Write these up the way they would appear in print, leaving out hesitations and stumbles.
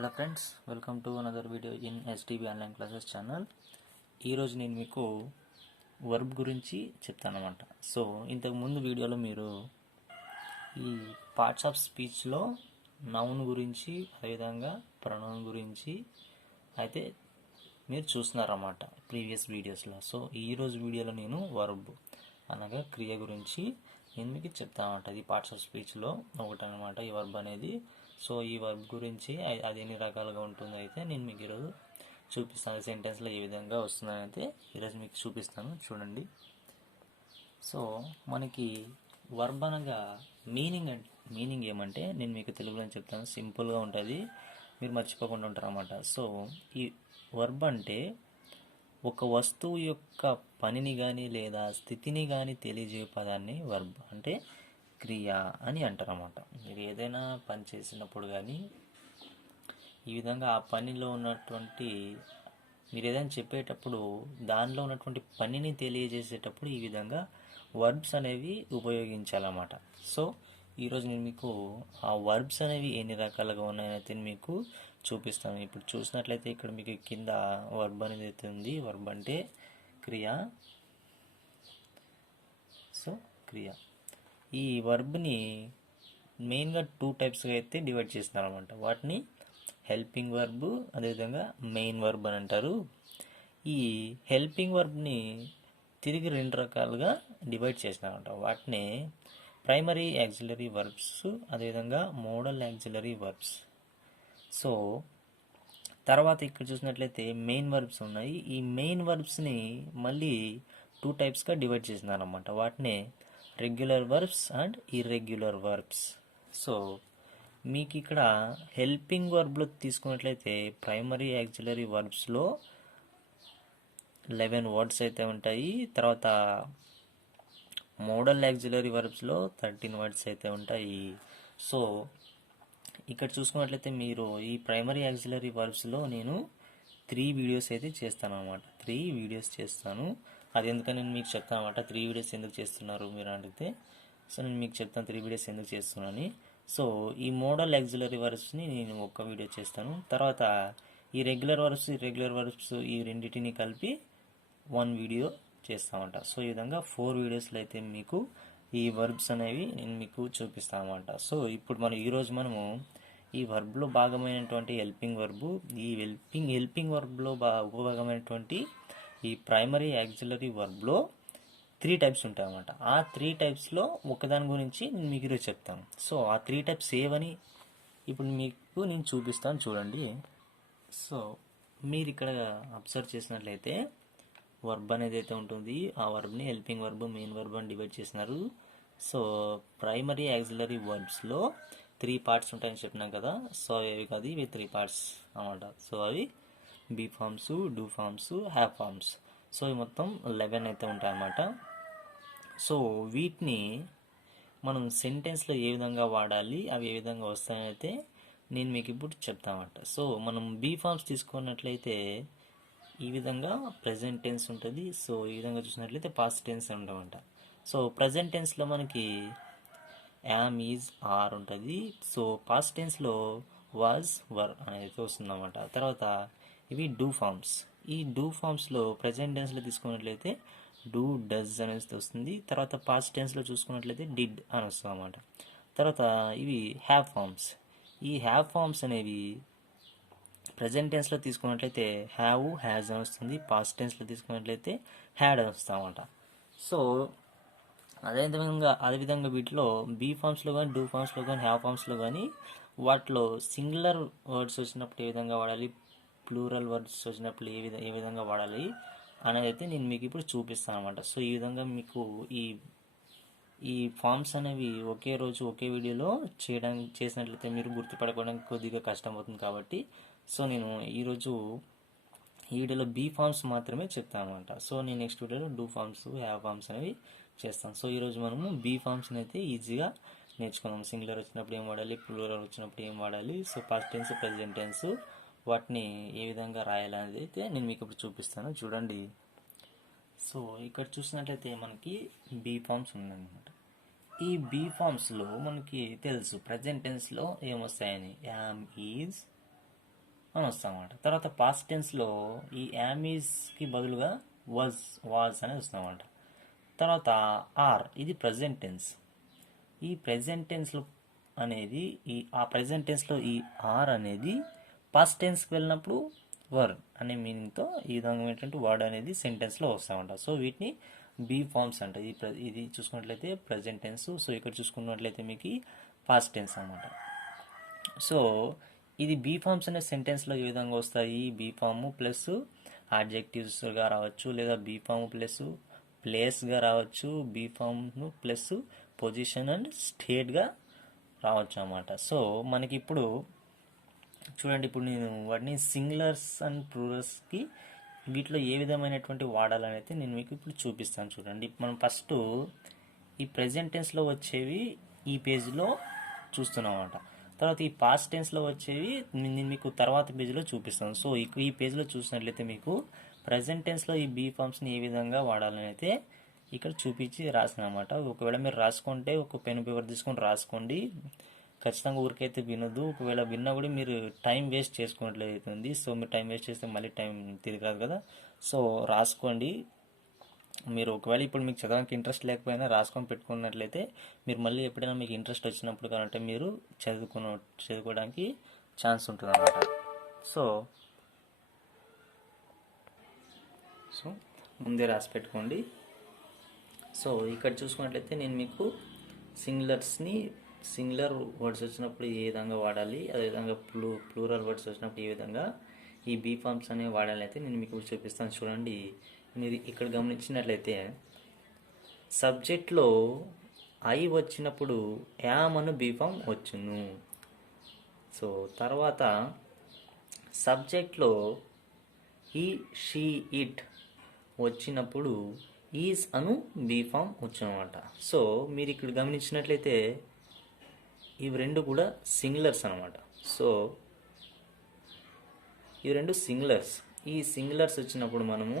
Hello friends, welcome to another video in STB online classes channel. ఈరోజు నేను మీకు verb గురించి చెప్తానమాట. సో ఇంతకుముందు వీడియోలో మీరు ఈ పార్ట్స్ ఆఫ్ స్పీచ్లో నౌన్ గురించి అదేవిధంగా ప్రొనౌన్ గురించి అయితే మీరు చూస్తున్నారన్నమాట ప్రీవియస్ వీడియోస్లో. సో ఈరోజు వీడియోలో నేను వర్బ్ అనగా క్రియ గురించి నేను మీకు చెప్తానమాట. ఇది పార్ట్స్ ఆఫ్ స్పీచ్లో ఒకటి అనమాట ఈ వర్బ్ అనేది. సో ఈ వర్బ్ గురించి అది ఎన్ని రకాలుగా ఉంటుందో అయితే నేను మీకు ఈరోజు చూపిస్తాను. సెంటెన్స్లో ఏ విధంగా వస్తుందని అయితే ఈరోజు మీకు చూపిస్తాను, చూడండి. సో మనకి వర్బ్ అనగా మీనింగ్ ఏమంటే నేను మీకు తెలుగులో చెప్తాను, సింపుల్గా ఉంటుంది, మీరు మర్చిపోకుండా ఉంటారు అన్నమాట. సో ఈ వర్బ్ అంటే ఒక వస్తువు యొక్క పనిని కానీ లేదా స్థితిని కానీ తెలియజే పదాన్ని వర్బ్ అంటే క్రియ అని అంటారు అన్నమాట. మీరు ఏదైనా పని చేసినప్పుడు కానీ ఈ విధంగా ఆ పనిలో ఉన్నటువంటి మీరు ఏదైనా చెప్పేటప్పుడు దానిలో ఉన్నటువంటి పనిని తెలియజేసేటప్పుడు ఈ విధంగా వర్బ్స్ అనేవి ఉపయోగించాలన్నమాట. సో ఈరోజు నేను మీకు ఆ వర్బ్స్ అనేవి ఎన్ని రకాలుగా ఉన్నాయనైతే మీకు చూపిస్తాను. ఇప్పుడు చూసినట్లయితే ఇక్కడ మీకు కింద వర్బ్ అనేది అయితే ఉంది. వర్బ్ అంటే క్రియ. సో క్రియ ఈ వర్బ్ని మెయిన్గా 2 టైప్స్గా అయితే డివైడ్ చేస్తున్నారు అనమాట. వాటిని హెల్పింగ్ వర్బ్ అదేవిధంగా మెయిన్ వర్బ్ అని అంటారు. ఈ హెల్పింగ్ వర్బ్ని తిరిగి 2 రకాలుగా డివైడ్ చేసినారన్నమాట. వాటిని ప్రైమరీ యాక్సిలరీ వర్బ్స్ అదేవిధంగా మోడల్ యాక్సిలరీ వర్బ్స్. సో తర్వాత ఇక్కడ చూసినట్లయితే మెయిన్ వర్బ్స్ ఉన్నాయి. ఈ మెయిన్ వర్బ్స్ని మళ్ళీ 2 టైప్స్గా డివైడ్ చేసినారన్నమాట. వాటిని regular verbs and irregular verbs. So మీకు ఇక్కడ హెల్పింగ్ వర్బ్లో తీసుకున్నట్లయితే ప్రైమరీ యాక్సిలరీ వర్బ్స్లో 11 వర్డ్స్ అయితే ఉంటాయి. తర్వాత మోడల్ యాక్సిలరీ వర్బ్స్లో 13 వర్డ్స్ అయితే ఉంటాయి. సో ఇక్కడ చూసుకున్నట్లయితే మీరు ఈ ప్రైమరీ యాక్సిలరీ వర్బ్స్లో నేను 3 వీడియోస్ అయితే చేస్తాను అనమాట. 3 వీడియోస్ చేస్తాను. అది ఎందుకని నేను మీకు చెప్తాను అనమాట. 3 వీడియోస్ ఎందుకు చేస్తున్నారు మీరు అడిగితే, సో నేను మీకు చెప్తాను 3 వీడియోస్ ఎందుకు చేస్తున్నాను. సో ఈ మోడల్ యాక్సిలరీ వర్బ్స్ని నేను ఒక్క వీడియో చేస్తాను. తర్వాత ఈ రెగ్యులర్ వర్బ్స్ ఈ రెండింటిని కలిపి 1 వీడియో చేస్తామంట. సో ఈ విధంగా 4 వీడియోస్లో అయితే మీకు ఈ వర్బ్స్ అనేవి నేను మీకు చూపిస్తాను అనమాట. సో ఇప్పుడు ఈరోజు మనము ఈ వర్బ్లో భాగమైనటువంటి హెల్పింగ్ వర్బ్, ఈ హెల్పింగ్ వర్బ్లో ఉపభాగమైనటువంటి ఈ ప్రైమరీ యాక్సిలరీ వర్బ్లో 3 టైప్స్ ఉంటాయి అన్నమాట. ఆ 3 టైప్స్లో ఒకదాని గురించి నేను మీకు ఈరోజు చెప్తాను. సో ఆ 3 టైప్స్ ఏవని ఇప్పుడు మీకు నేను చూపిస్తాను, చూడండి. సో మీరు ఇక్కడ అబ్జర్వ్ చేసినట్లయితే వర్బ్ అనేది అయితే ఉంటుంది. ఆ వర్బ్ని హెల్పింగ్ వర్బ్, మెయిన్ వర్బ్ అని డివైడ్ చేసినారు. సో ప్రైమరీ యాక్సిలరీ వర్బ్స్లో 3 పార్ట్స్ ఉంటాయని చెప్పినాం కదా. సో అవి కాదు, ఇవి 3 పార్ట్స్ అన్నమాట. సో అవి be forms, do forms, have forms. So ఇవి మొత్తం 11 అయితే ఉంటాయి అన్నమాట. సో వీటిని మనం సెంటెన్స్లో ఏ విధంగా వాడాలి, అవి ఏ విధంగా వస్తాయనైతే నేను మీకు ఇప్పుడు చెప్తామన్నమాట. సో మనం బీ ఫార్మ్స్ తీసుకున్నట్లయితే ఈ విధంగా ప్రజెంట్ టెన్స్ ఉంటుంది. సో ఈ విధంగా చూసినట్లయితే పాస్ట్ టెన్స్ ఉంటామంట. సో ప్రజెంట్ టెన్స్లో మనకి యామ్, ఈజ్, ఆర్ ఉంటుంది. సో పాస్ట్ టెన్స్లో వాజ్, వర్ అనేది వస్తుందన్నమాట. తర్వాత ఇవి డూ ఫార్మ్స్. ఈ డూ ఫార్మ్స్లో ప్రజెంట్ టెన్స్లో తీసుకున్నట్లయితే డూ, డస్ అనేది వస్తుంది. తర్వాత పాస్ట్ టెన్స్లో చూసుకున్నట్లయితే డిడ్ అని వస్తుంది అన్నమాట. తర్వాత ఇవి హ్యావ్ ఫార్మ్స్. ఈ హ్యావ్ ఫార్మ్స్ అనేవి ప్రజెంట్ టెన్స్లో తీసుకున్నట్లయితే హ్యావ్, హ్యాజ్ అని వస్తుంది. పాస్ట్ టెన్స్లో తీసుకున్నట్లయితే హ్యాడ్ అని వస్తుంది అన్నమాట. సో అదేవిధంగా వీటిలో బీ ఫార్మ్స్లో కానీ, డూ ఫార్మ్స్లో కానీ, హ్యావ్ ఫార్మ్స్లో కానీ వాటిలో సింగులర్ వర్డ్స్ వచ్చినప్పుడు ఏ విధంగా వాడాలి, ప్లూరల్ వర్డ్స్ వచ్చినప్పుడు ఏ విధంగా వాడాలి అనేది అయితే నేను మీకు ఇప్పుడు చూపిస్తాను అనమాట. సో ఈ విధంగా మీకు ఈ ఫార్మ్స్ అనేవి ఒకే రోజు ఒకే వీడియోలో చేసినట్లయితే మీరు గుర్తుపడుకోవడానికి కొద్దిగా కష్టం అవుతుంది. కాబట్టి సో నేను ఈరోజు ఈ వీడియోలో బీ ఫార్మ్స్ మాత్రమే చెప్తాను అనమాట. సో నేను నెక్స్ట్ వీడియోలో డూ ఫార్మ్స్, హ్యావ్ ఫార్మ్స్ అనేవి చేస్తాను. సో ఈరోజు మనము బీ ఫార్మ్స్ని అయితే ఈజీగా నేర్చుకున్నాము. సింగులర్ వచ్చినప్పుడు ఏం వాడాలి, ప్లూరల్ వచ్చినప్పుడు ఏం వాడాలి, so past tense, present tense వాటిని ఏ విధంగా రాయాలనేది అయితే నేను మీకు ఇప్పుడు చూపిస్తాను, చూడండి. సో ఇక్కడ చూసినట్లయితే మనకి బీ ఫార్మ్స్ ఉన్నాయన్నమాట. ఈ బీ ఫార్మ్స్లో మనకి తెలుసు ప్రజెంట్ టెన్స్లో ఏమొస్తాయని, యామ్, ఈజ్, అని వస్తాం అన్నమాట. తర్వాత పాస్ట్ టెన్స్లో ఈ యామ్ ఈజ్కి బదులుగా వాజ్ అనేది వస్తాం అన్నమాట. తర్వాత ఆర్, ఇది ప్రజెంట్ టెన్స్. ఈ ప్రజెంట్ టెన్స్లో అనేది ఆ ప్రజెంట్ టెన్స్లో ఈ ఆర్ అనేది పాస్ట్ టెన్స్కి వెళ్ళినప్పుడు వర్ అనే మీనింగ్తో ఈ విధంగా ఏంటంటే వర్డ్ అనేది సెంటెన్స్లో వస్తామంట. సో వీటిని బీ ఫార్మ్స్ అంట. ఇది చూసుకున్నట్లయితే ప్రజెంట్ టెన్స్. సో ఇక్కడ చూసుకున్నట్లయితే మీకు పాస్ట్ టెన్స్ అనమాట. సో ఇది బీ ఫార్మ్స్ అనే సెంటెన్స్లో ఏ విధంగా వస్తాయి? బీ ఫామ్ ప్లస్ ఆడ్జెక్టివ్స్గా రావచ్చు, లేదా బీ ఫామ్ ప్లస్ ప్లేస్గా రావచ్చు, be form plus position and స్టేట్గా రావచ్చు అన్నమాట. సో మనకి ఇప్పుడు చూడండి, ఇప్పుడు నేను వాటిని సింగులర్స్ అండ్ ప్లూరల్స్కి వీటిలో ఏ విధమైనటువంటి వాడాలనైతే నేను మీకు ఇప్పుడు చూపిస్తాను. చూడండి, మనం ఫస్ట్ ఈ ప్రెజెంట్ టెన్స్లో వచ్చేవి ఈ పేజ్లో చూస్తున్నాం అన్నమాట. తర్వాత ఈ పాస్ట్ టెన్స్లో వచ్చేవి నేను మీకు తర్వాత పేజీలో చూపిస్తాను. సో ఈ పేజ్లో చూసినట్లయితే మీకు ప్రజెంట్ టెన్స్లో ఈ బీ ఫార్మ్స్ని ఏ విధంగా వాడాలని అయితే ఇక్కడ చూపించి రాసిన అనమాట. ఒకవేళ మీరు రాసుకుంటే ఒక పెన్ పేపర్ తీసుకొని రాసుకోండి. ఖచ్చితంగా ఊరికైతే వినొద్దు. ఒకవేళ విన్నా కూడా మీరు టైం వేస్ట్ చేసుకున్నట్లయితే అవుతుంది. సో మీరు టైం వేస్ట్ చేస్తే మళ్ళీ టైం తిరిగి రాదు కదా. సో రాసుకోండి. మీరు ఒకవేళ ఇప్పుడు మీకు చదవడానికి ఇంట్రెస్ట్ లేకపోయినా రాసుకొని పెట్టుకున్నట్లయితే మీరు మళ్ళీ ఎప్పుడైనా మీకు ఇంట్రెస్ట్ వచ్చినప్పుడు కాబట్టి మీరు చదువుకోవడానికి ఛాన్స్ ఉంటుంది అన్నమాట. సో ముందే రాసి పెట్టుకోండి. సో ఇక్కడ చూసుకున్నట్లయితే నేను మీకు సింగులర్ వర్డ్స్ వచ్చినప్పుడు ఏ విధంగా వాడాలి, అదేవిధంగా ప్లూరల్ వర్డ్స్ వచ్చినప్పుడు ఏ విధంగా ఈ బీ ఫార్మ్స్ అనేవి వాడాలి అయితే నేను మీకు చూపిస్తాను. చూడండి, మీరు ఇక్కడ గమనించినట్లయితే సబ్జెక్ట్లో ఐ వచ్చినప్పుడు యామ్ అను బీ ఫామ్ వచ్చును. సో తర్వాత సబ్జెక్ట్లో ఈ, షీ, ఇట్ వచ్చినప్పుడు ఈజ్ అను బీ ఫామ్ వచ్చనమాట. సో మీరు ఇక్కడ గమనించినట్లయితే ఇవి రెండు కూడా సింగులర్స్ అనమాట. సో ఇవి రెండు సింగులర్స్. ఈ సింగులర్స్ వచ్చినప్పుడు మనము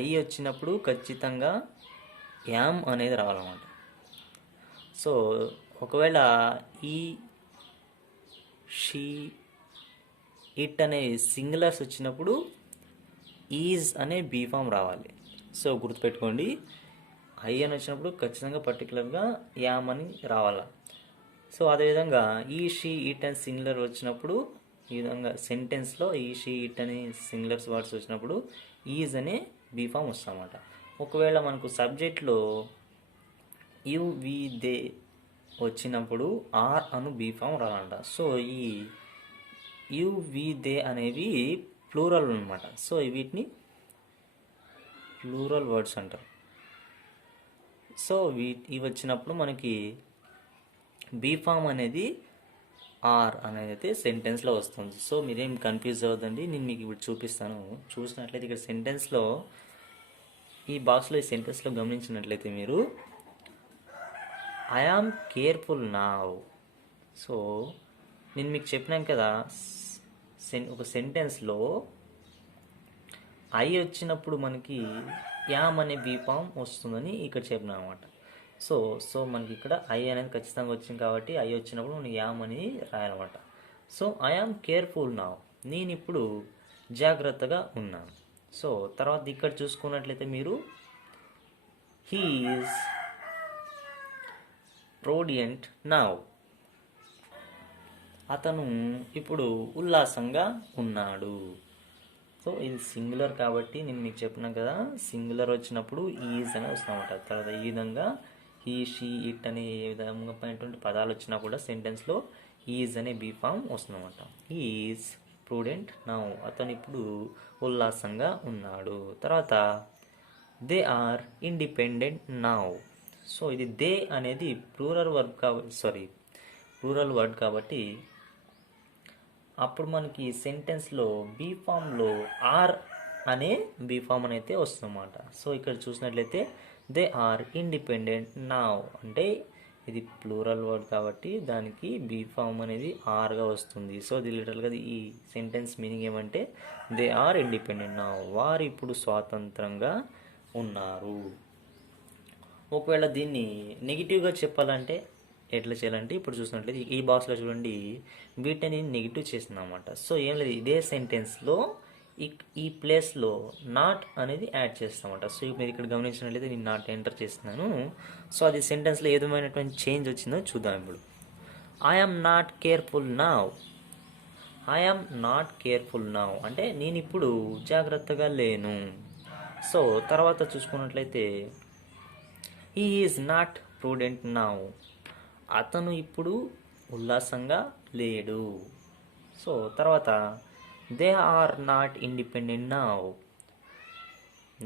ఐ వచ్చినప్పుడు ఖచ్చితంగా యామ్ అనేది రావాలన్నమాట. సో ఒకవేళ ఈ, షీ, ఇట్ అనే సింగులర్స్ వచ్చినప్పుడు ఈజ్ అనే బీ ఫామ్ రావాలి. సో గుర్తుపెట్టుకోండి, ఐ అని వచ్చినప్పుడు ఖచ్చితంగా పర్టికులర్గా యామ్ అని రావాలా. సో అదేవిధంగా ఈ, షీ, ఇట్ అని సింగులర్ వచ్చినప్పుడు ఈ విధంగా సెంటెన్స్లో ఈ, షీ, ఇట్ అనే సింగులర్స్ వర్డ్స్ వచ్చినప్పుడు ఈజ్ అనే బీ ఫామ్ వస్తామన్నమాట. ఒకవేళ మనకు సబ్జెక్ట్లో యు, వి, దే వచ్చినప్పుడు ఆర్ అను బీ ఫామ్ రావాలంట. సో ఈ యు, వి, దే అనేవి ప్లూరల్ అనమాట. సో వీటిని ప్లూరల్ వర్డ్స్ అంటారు. సో ఇవి వచ్చినప్పుడు మనకి బీ ఫామ్ అనేది ఆర్ అనేది అయితే సెంటెన్స్లో వస్తుంది. సో మీరేం కన్ఫ్యూజ్ అవ్వదండి, నేను మీకు ఇప్పుడు చూపిస్తాను. చూసినట్లయితే ఇక్కడ సెంటెన్స్లో ఈ బాక్స్లో ఈ సెంటెన్స్లో గమనించినట్లయితే మీరు I am careful now. So నేను మీకు చెప్పినాను కదా, ఒక సెంటెన్స్లో ఐ వచ్చినప్పుడు మనకి యామ్ అనే బీ ఫామ్ వస్తుందని ఇక్కడ చెప్పినా అనమాట. సో మనకి ఇక్కడ ఐ అనేది ఖచ్చితంగా వచ్చింది కాబట్టి ఐ వచ్చినప్పుడు మనకి యామ్ అని రాయాలన్నమాట. So I am careful now, నేను ఇప్పుడు జాగ్రత్తగా ఉన్నాను. సో తర్వాత ఇక్కడ చూసుకున్నట్లయితే మీరు హీ ఈజ్ ప్రోడియంట్ నౌ, అతను ఇప్పుడు ఉల్లాసంగా ఉన్నాడు. సో ఇది సింగులర్ కాబట్టి నేను మీకు చెప్పినాను కదా, సింగులర్ వచ్చినప్పుడు ఈజ్ అని వస్తుందన్నమాట. తర్వాత ఈ విధంగా హీ, షీ, ఇట్ అనే ఏ విధమైనటువంటి పదాలు వచ్చినా కూడా సెంటెన్స్లో ఈజ్ అనే బీ ఫామ్ వస్తుందన్నమాట. ఈజ్ ప్రూడెంట్ నౌ, అతను ఇప్పుడు ఉల్లాసంగా ఉన్నాడు. తర్వాత they are independent now. So ఇది దే అనేది ప్లూరల్ వర్డ్ కాబట్టి అప్పుడు మనకి సెంటెన్స్లో బీ ఫామ్లో ఆర్ అనే బీ ఫామ్ అని అయితే వస్తుందన్నమాట. సో ఇక్కడ చూసినట్లయితే దే ఆర్ ఇండిపెండెంట్ నౌ అంటే ఇది ప్లూరల్ వర్డ్ కాబట్టి దానికి బీ ఫామ్ అనేది ఆర్గా వస్తుంది. సో ఇది లిటరల్గా ఈ సెంటెన్స్ మీనింగ్ ఏమంటే దే ఆర్ ఇండిపెండెంట్ నౌ, వారు ఇప్పుడు స్వాతంత్రంగా ఉన్నారు. ఒకవేళ దీన్ని నెగిటివ్గా చెప్పాలంటే ఎట్లా చేయాలంటే ఇప్పుడు చూసినట్లయితే ఈ బాక్స్లో చూడండి వీటిని నెగిటివ్ చేసింది అనమాట. సో ఏం లేదు, ఇదే సెంటెన్స్లో ఈ ప్లేస్లో నాట్ అనేది యాడ్ చేస్తామన్నమాట. సో మీరు ఇక్కడ గమనించినట్లయితే నేను నాట్ ఎంటర్ చేస్తున్నాను. సో అది సెంటెన్స్లో ఏ విధమైనటువంటి చేంజ్ వచ్చిందో చూద్దాం ఇప్పుడు. I am not careful now. I am not careful now అంటే నేను ఇప్పుడు జాగ్రత్తగా లేను. సో తర్వాత చూసుకున్నట్లయితే he is not prudent now. అతను ఇప్పుడు ఉల్లాసంగా లేడు. సో తర్వాత they are not independent now.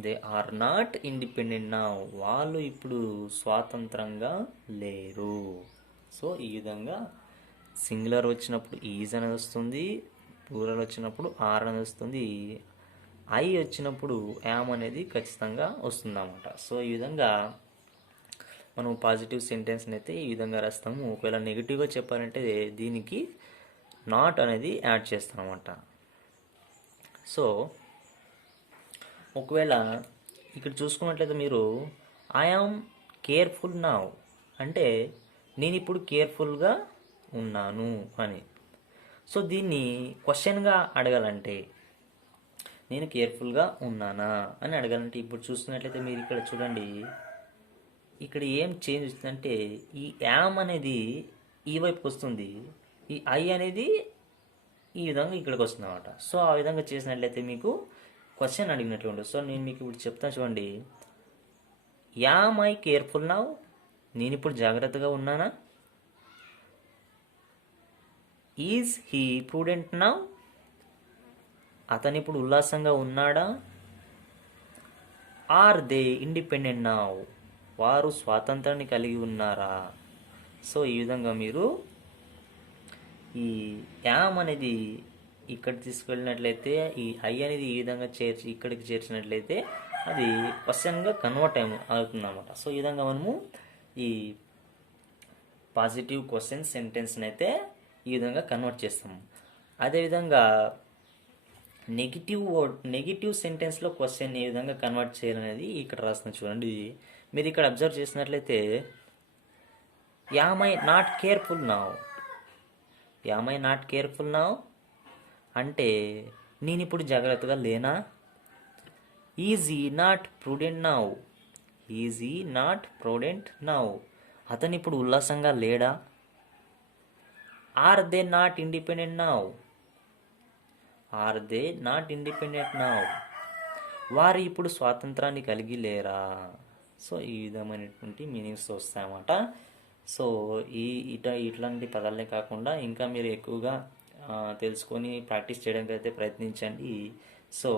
They are not independent now. వాళ్ళు ఇప్పుడు స్వాతంత్రంగా లేరు. సో ఈ విధంగా సింగులర్ వచ్చినప్పుడు ఈజ్ అనేది వస్తుంది, ప్లూరల్ వచ్చినప్పుడు ఆర్ అనేది వస్తుంది, ఐ వచ్చినప్పుడు యామ్ అనేది ఖచ్చితంగా వస్తుంది అన్నమాట. సో ఈ విధంగా మనం పాజిటివ్ సెంటెన్స్ని అయితే ఈ విధంగా రాస్తాము. ఒకవేళ నెగిటివ్గా చెప్పాలంటే దీనికి నాట్ అనేది యాడ్ చేస్తాం అన్నమాట. సో ఒకవేళ ఇక్కడ చూసుకున్నట్లయితే మీరు ఐ ఆమ్ కేర్ఫుల్ నౌ అంటే నేను ఇప్పుడు కేర్ఫుల్గా ఉన్నాను అని. సో దీన్ని క్వశ్చన్గా అడగాలంటే నేను కేర్ఫుల్గా ఉన్నానా అని అడగాలంటే ఇప్పుడు చూస్తున్నట్లయితే మీరు ఇక్కడ చూడండి, ఇక్కడ ఏం చేంజ్ వచ్చిందంటే ఈ యామ్ అనేది ఈ వైపుకి వస్తుంది, ఈ ఐ అనేది ఈ విధంగా ఇక్కడికి వస్తుంది అన్నమాట. సో ఆ విధంగా చేసినట్లయితే మీకు క్వశ్చన్ అడిగినట్లు ఉంటుంది. సో నేను మీకు ఇప్పుడు చెప్తాను చూడండి. యామ్ ఐ కేర్ఫుల్ నౌ, నేను ఇప్పుడు జాగ్రత్తగా ఉన్నానా? ఈజ్ హీ ప్రూడెంట్ నౌ, అతను ఇప్పుడు ఉల్లాసంగా ఉన్నాడా? ఆర్ దే ఇండిపెండెంట్ నౌ, వారు స్వాతంత్రాన్ని కలిగి ఉన్నారా? సో ఈ విధంగా మీరు ఈ యామ్ అనేది ఇక్కడ తీసుకెళ్ళినట్లయితే ఈ ఐ అనేది ఈ విధంగా ఇక్కడికి చేర్చినట్లయితే అది క్వశ్చన్గా కన్వర్ట్ అవుతుంది అన్నమాట. సో ఈ విధంగా మనము ఈ పాజిటివ్ క్వశ్చన్ సెంటెన్స్ని అయితే ఈ విధంగా కన్వర్ట్ చేస్తాము. అదేవిధంగా నెగిటివ్ సెంటెన్స్లో క్వశ్చన్ ఏ విధంగా కన్వర్ట్ చేయాలనేది ఇక్కడ రాస్తున్నా చూడండి. మీరు ఇక్కడ అబ్జర్వ్ చేసినట్లయితే am I not careful now. Am I not careful now అంటే నేను ఇప్పుడు జాగ్రత్తగా లేనా? Is he not prudent now. Is he not prudent now, అతను ఇప్పుడు ఉల్లాసంగా లేడా? Are they not independent now. Are they not independent now, వారు ఇప్పుడు స్వాతంత్రాన్ని కలిగి లేరా? సో ఈ విధమైనటువంటి మీనింగ్స్ వస్తాయన్నమాట. సో ఇట్లాంటి పదాలనే కాకుండా ఇంకా మీరు ఎక్కువగా తెలుసుకొని ప్రాక్టీస్ చేయడానికి అయితే ప్రయత్నించండి. సో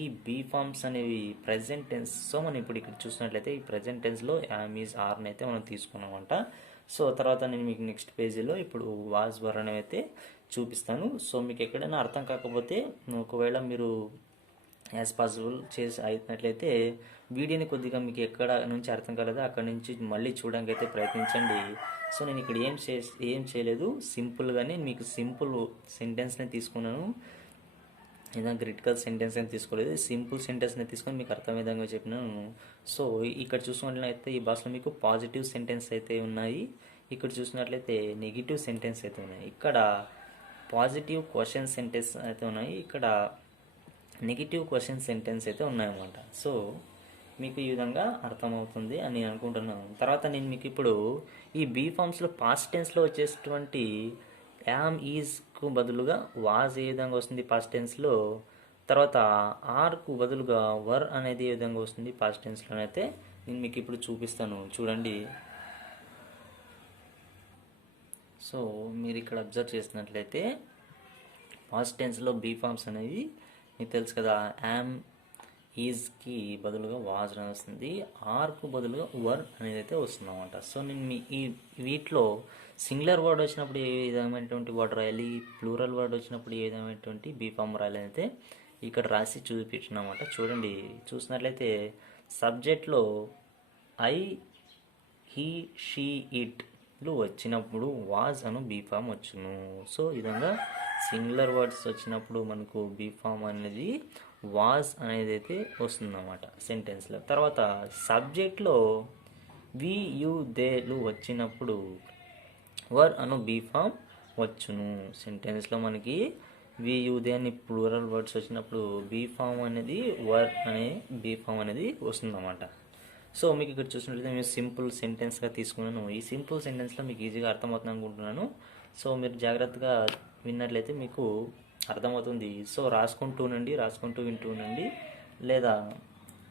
ఈ బీ ఫార్మ్స్ అనేవి ప్రజెంట్ టెన్స్. సో మనం ఇప్పుడు ఇక్కడ చూసినట్లయితే ఈ ప్రజెంట్ టెన్స్లో యామ్ ఈజ్ ఆర్ని అయితే మనం తీసుకున్నామంట. సో తర్వాత నేను మీకు నెక్స్ట్ పేజీలో ఇప్పుడు వాజ్ వర్ అనేవి అయితే చూపిస్తాను. సో మీకు ఎక్కడైనా అర్థం కాకపోతే ఒకవేళ మీరు యాజ్ పాసిబుల్ చేసి అయినట్లయితే వీడియోని కొద్దిగా మీకు ఎక్కడ నుంచి అర్థం కాలేదో అక్కడ నుంచి మళ్ళీ చూడడానికి అయితే ప్రయత్నించండి. సో నేను ఇక్కడ ఏం చేయలేదు, సింపుల్గానే మీకు సింపుల్ సెంటెన్స్ని తీసుకున్నాను. ఏదైనా క్రిటికల్ సెంటెన్స్ అని తీసుకోలేదు, సింపుల్ సెంటెన్స్ని తీసుకొని మీకు అర్థం విధంగా చెప్పినాను. సో ఇక్కడ చూసుకున్నట్లయితే ఈ భాషలో మీకు పాజిటివ్ సెంటెన్స్ అయితే ఉన్నాయి, ఇక్కడ చూసినట్లయితే నెగిటివ్ సెంటెన్స్ అయితే ఉన్నాయి. ఇక్కడ పాజిటివ్ క్వశ్చన్ సెంటెన్స్ అయితే ఉన్నాయి, ఇక్కడ నెగిటివ్ క్వశ్చన్ సెంటెన్స్ అయితే ఉన్నాయన్నమాట. సో మీకు ఈ విధంగా అర్థమవుతుంది అని నేను అనుకుంటున్నాను. తర్వాత నేను మీకు ఇప్పుడు ఈ బీ ఫార్మ్స్లో పాస్ట్ టెన్స్లో వచ్చేటువంటి యామ్ ఈజ్కు బదులుగా వాజ్ ఏ విధంగా వస్తుంది పాస్ట్ టెన్స్లో, తర్వాత ఆర్కు బదులుగా వర్ అనేది ఏ విధంగా వస్తుంది పాస్ట్ టెన్స్లోనైతే నేను మీకు ఇప్పుడు చూపిస్తాను చూడండి. సో మీరు ఇక్కడ అబ్జర్వ్ చేసినట్లయితే పాస్ట్ టెన్స్లో బీ ఫార్మ్స్ అనేవి మీకు తెలుసు కదా, యామ్ ఈజ్కి బదులుగా వాజ్ అనేది వస్తుంది, ఆర్కు బదులుగా వర్ అనేది అయితే వస్తుంది అన్నమాట. సో నేను వీటిలో సింగులర్ వర్డ్ వచ్చినప్పుడు ఏ విధమైనటువంటి వర్డ్ రాయాలి, ప్లూరల్ వర్డ్ వచ్చినప్పుడు ఏ విధమైనటువంటి బీ ఫార్మ్ రాయాలి అయితే ఇక్కడ రాసి చూపించినమాట. చూడండి, చూసినట్లయితే సబ్జెక్ట్లో ఐ, హీ, షీ, ఇట్లు వచ్చినప్పుడు వాజ్ అను బీ ఫామ్ వచ్చును. సో ఈ విధంగా సింగులర్ వర్డ్స్ వచ్చినప్పుడు మనకు బీ ఫామ్ అనేది వాజ్ అనేది అయితే వస్తుందన్నమాట సెంటెన్స్లో. తర్వాత సబ్జెక్ట్లో వి, యు, దేలు వచ్చినప్పుడు వర్ అను బీ ఫామ్ వచ్చును. సెంటెన్స్లో మనకి వి యూదే అని ప్లూరల్ వర్డ్స్ వచ్చినప్పుడు బీ ఫామ్ అనేది వర్ అనే బీ ఫామ్ అనేది వస్తుందన్నమాట. సో మీకు ఇక్కడ చూసినట్లయితే మేము సింపుల్ సెంటెన్స్గా తీసుకున్నాను. ఈ సింపుల్ సెంటెన్స్లో మీకు ఈజీగా అర్థమవుతుంది అనుకుంటున్నాను. సో మీరు జాగ్రత్తగా విన్నట్లయితే మీకు అర్థమవుతుంది. సో రాసుకుంటూ వింటూ ఉండండి, లేదా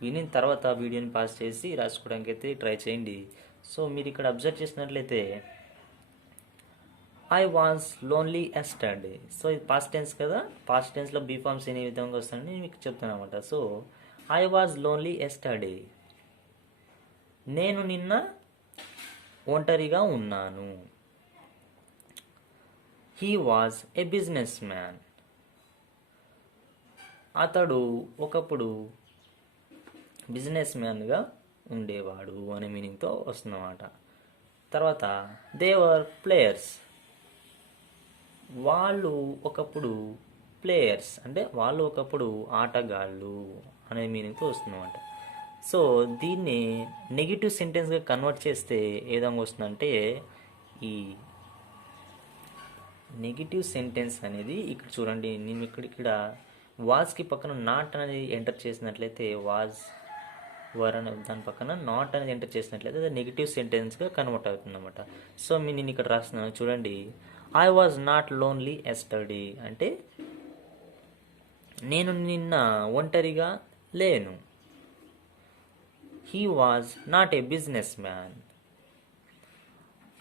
వినిన తర్వాత వీడియోని పాస్ చేసి రాసుకోవడానికి అయితే ట్రై చేయండి. సో మీరు ఇక్కడ అబ్జర్వ్ చేసినట్లయితే I was lonely yesterday. So ఇది పాస్ట్ టెన్స్ కదా, పాస్ట్ టెన్స్లో బీ ఫామ్స్ ఏ విధంగా వస్తాయని నేను మీకు చెప్తాను అనమాట. So I was lonely yesterday, నేను నిన్న ఒంటరిగా ఉన్నాను. He was a business man, అతడు ఒకప్పుడు బిజినెస్ మ్యాన్గా ఉండేవాడు అనే మీనింగ్తో వస్తుందన్నమాట. తర్వాత దేవర్ ప్లేయర్స్, వాళ్ళు ఒకప్పుడు ప్లేయర్స్ అంటే వాళ్ళు ఒకప్పుడు ఆటగాళ్ళు అనే మీనింగ్తో వస్తుందన్నమాట. సో దీన్ని నెగిటివ్ సెంటెన్స్గా కన్వర్ట్ చేస్తే ఏ విధంగా వస్తుందంటే, ఈ నెగిటివ్ సెంటెన్స్ అనేది ఇక్కడ చూడండి, నేను ఇక్కడ వాజ్కి పక్కన నాట్ అనేది ఎంటర్ చేసినట్లయితే, వాజ్ వర్ అనే దాని పక్కన నాట్ అనేది ఎంటర్ చేసినట్లయితే అది నెగిటివ్ సెంటెన్స్గా కన్వర్ట్ అవుతుంది అనమాట. సో నేను ఇక్కడ రాస్తున్నాను చూడండి, I was not lonely yesterday అంటే నేను నిన్న ఒంటరిగా లేను. He was not a business man,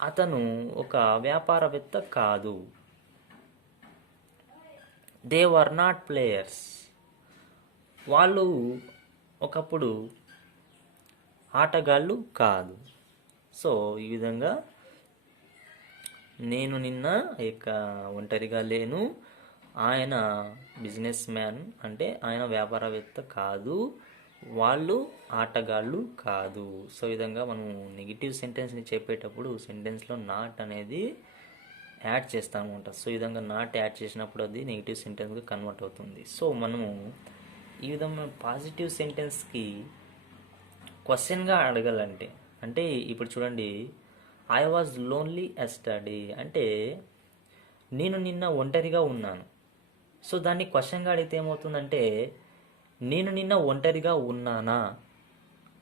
అతను ఒక వ్యాపారవేత్త కాదు. దే వర్ నాట్ ప్లేయర్స్, వాళ్ళు ఒకప్పుడు ఆటగాళ్ళు కాదు. సో ఈ విధంగా నేను నిన్న ఒంటరిగా లేను, ఆయన బిజినెస్ మ్యాన్ అంటే ఆయన వ్యాపారవేత్త కాదు, వాళ్ళు ఆటగాళ్ళు కాదు. సో ఈ విధంగా మనం నెగిటివ్ సెంటెన్స్ని చెప్పేటప్పుడు సెంటెన్స్లో నాట్ అనేది యాడ్ చేస్తాము అనమాట. సో ఈ విధంగా నాట్ యాడ్ చేసినప్పుడు అది నెగిటివ్ సెంటెన్స్గా కన్వర్ట్ అవుతుంది. సో మనము ఈ విధంగా పాజిటివ్ సెంటెన్స్కి క్వశ్చన్గా అడగాలంటే, అంటే ఇప్పుడు చూడండి, ఐ వాజ్ లోన్లీ ఎస్టర్డే అంటే నేను నిన్న ఒంటరిగా ఉన్నాను. సో దాన్ని క్వశ్చన్గా అడిగితే ఏమవుతుందంటే, నేను నిన్న ఒంటరిగా ఉన్నానా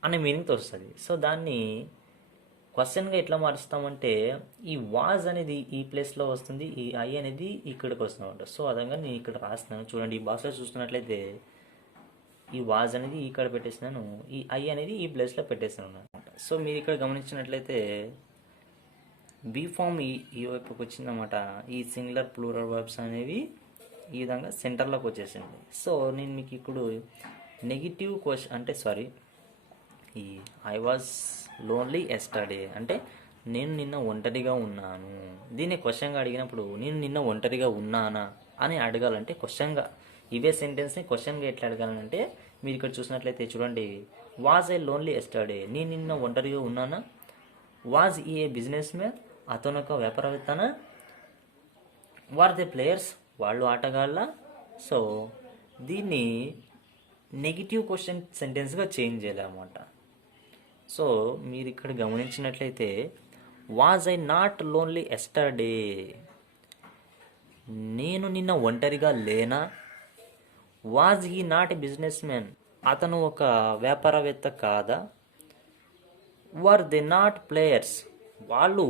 అనే మీనింగ్తో వస్తుంది. సో దాన్ని క్వశ్చన్గా ఎట్లా మారుస్తామంటే, ఈ వాజ్ అనేది ఈ ప్లేస్లో వస్తుంది, ఈ ఐ అనేది ఇక్కడికి వస్తుంది అనమాట. సో అదంగా నేను ఇక్కడ రాస్తున్నాను చూడండి, ఈ భాషలో చూస్తున్నట్లయితే ఈ వాజ్ అనేది ఇక్కడ పెట్టేసినాను, ఈ ఐ అనేది ఈ ప్లేస్లో పెట్టేసాను అనమాట. సో మీరు ఇక్కడ గమనించినట్లయితే బీ ఫామ్ ఈ వైపుకి వచ్చిందన్నమాట. ఈ సింగులర్ ప్లూరల్ వర్బ్స్ అనేవి ఈ విధంగా సెంటర్లోకి వచ్చేసింది. సో నేను మీకు ఇప్పుడు నెగిటివ్ క్వశ్చన్ అంటే ఈ ఐ వాజ్ లోన్లీ ఎస్టర్డే అంటే నేను నిన్న ఒంటరిగా ఉన్నాను, దీన్ని క్వశ్చన్గా అడిగినప్పుడు నేను నిన్న ఒంటరిగా ఉన్నానా అని అడగాలంటే క్వశ్చన్గా, ఇవే సెంటెన్స్ని క్వశ్చన్గా ఎట్లా అడగాలంటే మీరు ఇక్కడ చూసినట్లయితే చూడండి, వాజ్ ఐ లోన్లీ ఎస్టర్డే, నేను నిన్న ఒంటరిగా ఉన్నానా. వాజ్ ఈ ఏ బిజినెస్ మ్యాన్, అతను ఒక వ్యాపారవేత్తనా. వార్ దే ప్లేయర్స్, వాళ్ళు ఆటగాళ్ళ. సో దీన్ని నెగిటివ్ క్వశ్చన్ సెంటెన్స్గా చేంజ్ చేయాలన్నమాట. సో మీరు ఇక్కడ గమనించినట్లయితే was I not lonely yesterday, నేను నిన్న ఒంటరిగా లేనా. Was he not a business man, అతను ఒక వ్యాపారవేత్త కాదా. వర్ దే నాట్ ప్లేయర్స్, వాళ్ళు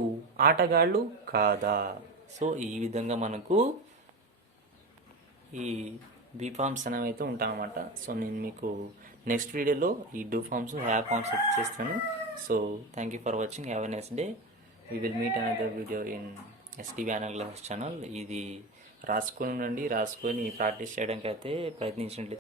ఆటగాళ్ళు కాదా. సో ఈ విధంగా మనకు ఈ బీ ఫార్మ్స్ అనేవి అయితే ఉంటాయన్నమాట. సో నేను మీకు నెక్స్ట్ వీడియోలో ఈ డూ ఫార్మ్స్ హ్యావ్ ఫార్మ్స్ చేస్తాను. So thank you for watching, have a nice day. We will meet another video in STV honour class channel. ఇది రాసుకొని ప్రాక్టీస్ చేయడానికి అయితే ప్రయత్నించినట్లయితే